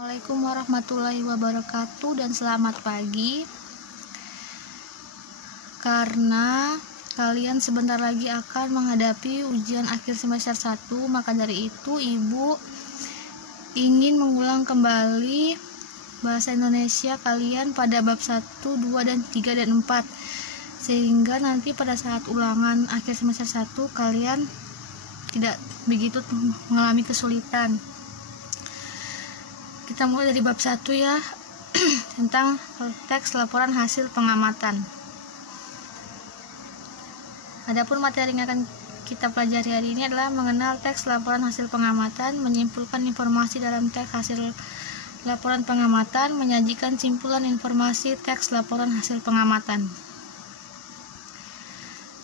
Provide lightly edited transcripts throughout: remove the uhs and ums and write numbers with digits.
Assalamualaikum warahmatullahi wabarakatuh dan selamat pagi. Karena kalian sebentar lagi akan menghadapi ujian akhir semester 1, maka dari itu Ibu ingin mengulang kembali bahasa Indonesia kalian pada bab 1, 2, dan 3 dan 4, sehingga nanti pada saat ulangan akhir semester 1 kalian tidak begitu mengalami kesulitan. Kita mulai dari bab 1 ya, tentang teks laporan hasil pengamatan. Adapun materi yang akan kita pelajari hari ini adalah mengenal teks laporan hasil pengamatan, menyimpulkan informasi dalam teks hasil laporan pengamatan, menyajikan simpulan informasi teks laporan hasil pengamatan.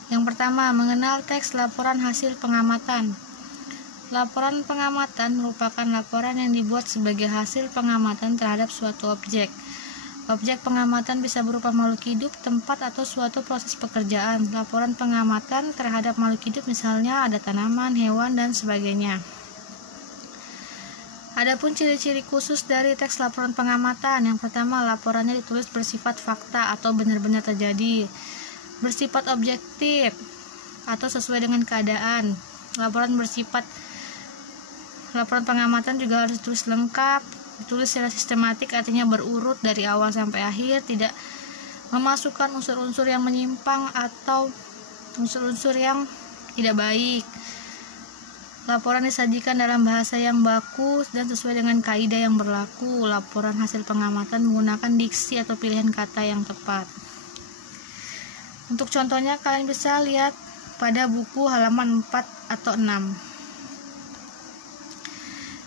Yang pertama, mengenal teks laporan hasil pengamatan. Laporan pengamatan merupakan laporan yang dibuat sebagai hasil pengamatan terhadap suatu objek. Objek pengamatan bisa berupa makhluk hidup, tempat, atau suatu proses pekerjaan. Laporan pengamatan terhadap makhluk hidup misalnya ada tanaman, hewan, dan sebagainya. Adapun ciri-ciri khusus dari teks laporan pengamatan. Yang pertama, laporannya ditulis bersifat fakta atau benar-benar terjadi, bersifat objektif atau sesuai dengan keadaan. Laporan pengamatan juga harus ditulis lengkap, ditulis secara sistematik, artinya berurut dari awal sampai akhir, tidak memasukkan unsur-unsur yang menyimpang atau unsur-unsur yang tidak baik. Laporan disajikan dalam bahasa yang baku dan sesuai dengan kaidah yang berlaku. Laporan hasil pengamatan menggunakan diksi atau pilihan kata yang tepat. Untuk contohnya kalian bisa lihat pada buku halaman 4 atau 6.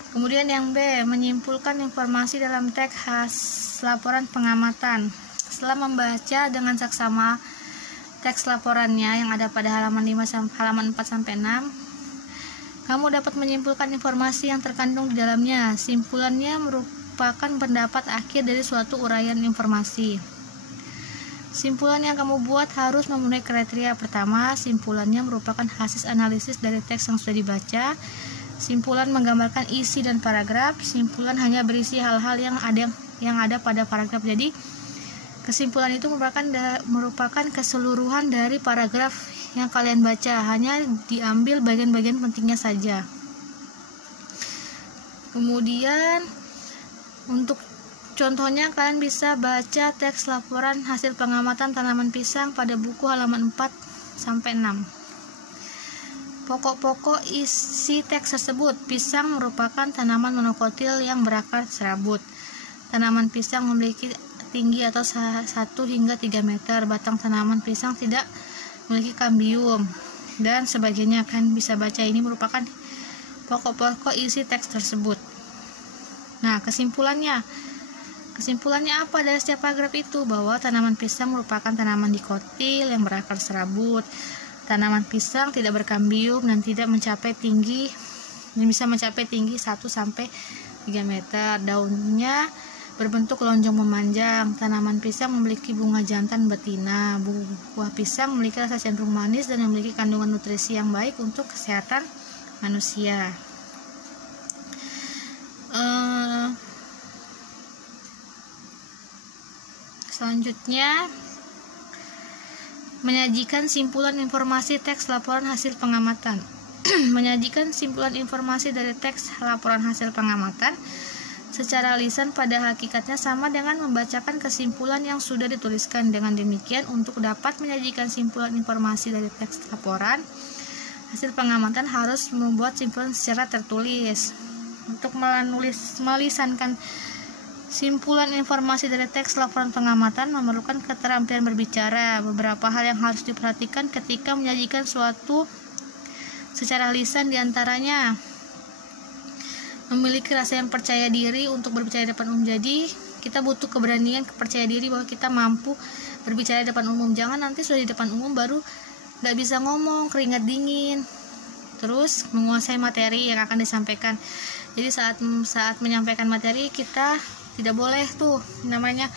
Kemudian yang B, menyimpulkan informasi dalam teks laporan pengamatan. Setelah membaca dengan saksama teks laporannya yang ada pada halaman 4 sampai 6, kamu dapat menyimpulkan informasi yang terkandung di dalamnya. Simpulannya merupakan pendapat akhir dari suatu uraian informasi. Simpulan yang kamu buat harus memenuhi kriteria. Pertama, simpulannya merupakan hasil analisis dari teks yang sudah dibaca. Simpulan menggambarkan isi dan paragraf. Simpulan hanya berisi hal-hal yang ada pada paragraf. Jadi, kesimpulan itu merupakan keseluruhan dari paragraf yang kalian baca, hanya diambil bagian-bagian pentingnya saja. Kemudian, untuk contohnya kalian bisa baca teks laporan hasil pengamatan tanaman pisang pada buku halaman 4 sampai 6. Pokok-pokok isi teks tersebut. Pisang merupakan tanaman monokotil yang berakar serabut. Tanaman pisang memiliki tinggi atau 1 hingga 3 meter. Batang tanaman pisang tidak memiliki kambium dan sebagainya. Kan bisa baca, ini merupakan pokok-pokok isi teks tersebut. Nah, kesimpulannya apa dari setiap paragraf itu? Bahwa tanaman pisang merupakan tanaman dikotil yang berakar serabut. Tanaman pisang tidak berkambium dan bisa mencapai tinggi 1 sampai 3 meter. Daunnya berbentuk lonjong memanjang. Tanaman pisang memiliki bunga jantan betina. Buah pisang memiliki rasa cenderung manis dan memiliki kandungan nutrisi yang baik untuk kesehatan manusia. Selanjutnya, menyajikan simpulan informasi teks laporan hasil pengamatan. Menyajikan simpulan informasi dari teks laporan hasil pengamatan secara lisan pada hakikatnya sama dengan membacakan kesimpulan yang sudah dituliskan. Dengan demikian, untuk dapat menyajikan simpulan informasi dari teks laporan hasil pengamatan harus membuat simpulan secara tertulis. Untuk melisankan simpulan informasi dari teks laporan pengamatan memerlukan keterampilan berbicara. Beberapa hal yang harus diperhatikan ketika menyajikan suatu secara lisan, diantaranya memiliki rasa yang percaya diri untuk berbicara di depan umum. Jadi kita butuh keberanian, percaya diri bahwa kita mampu berbicara di depan umum. Jangan nanti sudah di depan umum baru gak bisa ngomong, keringat dingin. Terus menguasai materi yang akan disampaikan. Jadi saat menyampaikan materi, kita tidak boleh tuh namanya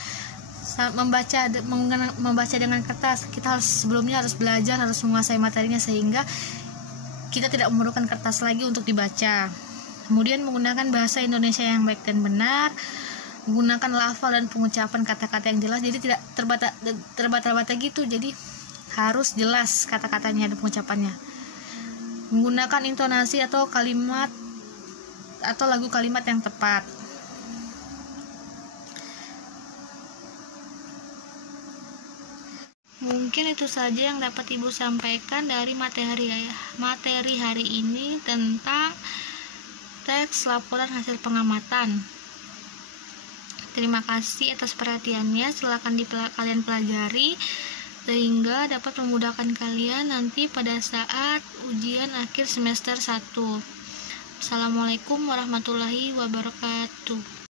membaca dengan kertas. Kita sebelumnya harus belajar, harus menguasai materinya, sehingga kita tidak memerlukan kertas lagi untuk dibaca. Kemudian menggunakan bahasa Indonesia yang baik dan benar, menggunakan lafal dan pengucapan kata-kata yang jelas, jadi tidak terbata-bata gitu, jadi harus jelas kata-katanya dan pengucapannya. Menggunakan intonasi atau kalimat atau lagu kalimat yang tepat. Mungkin itu saja yang dapat Ibu sampaikan dari materi hari ini tentang teks laporan hasil pengamatan. Terima kasih atas perhatiannya. Silakan kalian pelajari sehingga dapat memudahkan kalian nanti pada saat ujian akhir semester 1. Assalamualaikum warahmatullahi wabarakatuh.